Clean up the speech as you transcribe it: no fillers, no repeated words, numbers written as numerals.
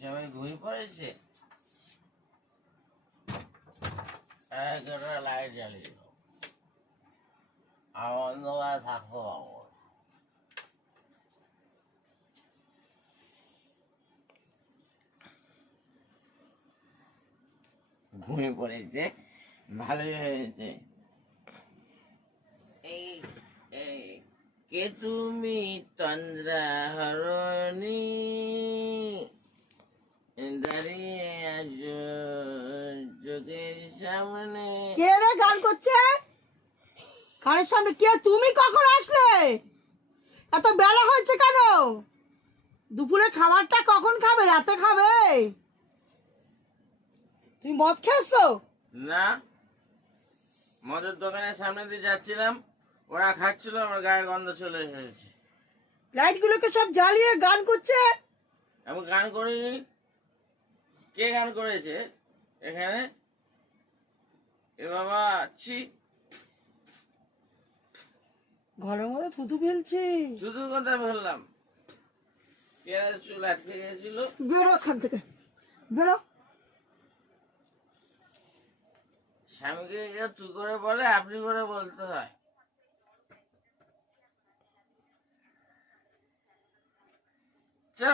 সময় ঘুমিয়ে পড়েছে। একটা লাইট জ্বালিয়ে দাও, আমার অন্ধকারে থাকতে পারবো না। ঘুমিয়ে পড়েছে, ভালোই হয়েছে। এই এই কে তুমি তন্দ্রাহরণী, দাঁড়িয়ে আছো চোখের সামনে। কে রে গান করছে? কারের সামনে কে? তুমি কখন আসলে? এত বেলা হয়েছে কেন? দুপুরে খাবারটা কখন খাবে? রাতে খাবে? তুমি মদ খেয়েছো? না, মদের দোকানের সামনে দিয়ে যাচ্ছিলাম, ওরা খাচ্ছিল, আমার গায়ের গন্ধ চলে এসেছে। লাইট গুলোকে সব জ্বালিয়ে গান করছে। আমি গান করিনি। কে গান করেছে এখানে? এ বাবা, ছি। ঘরের মধ্যে থুতু ফেলছে। শুধু কথা বললাম, পেঁয়াজ চুল আটকে গেছিল। বেরো এখান থেকে, বেরো। স্বামীকে কেউ তুই করে বলে, আপনি করে বলতে হয়। চাপ।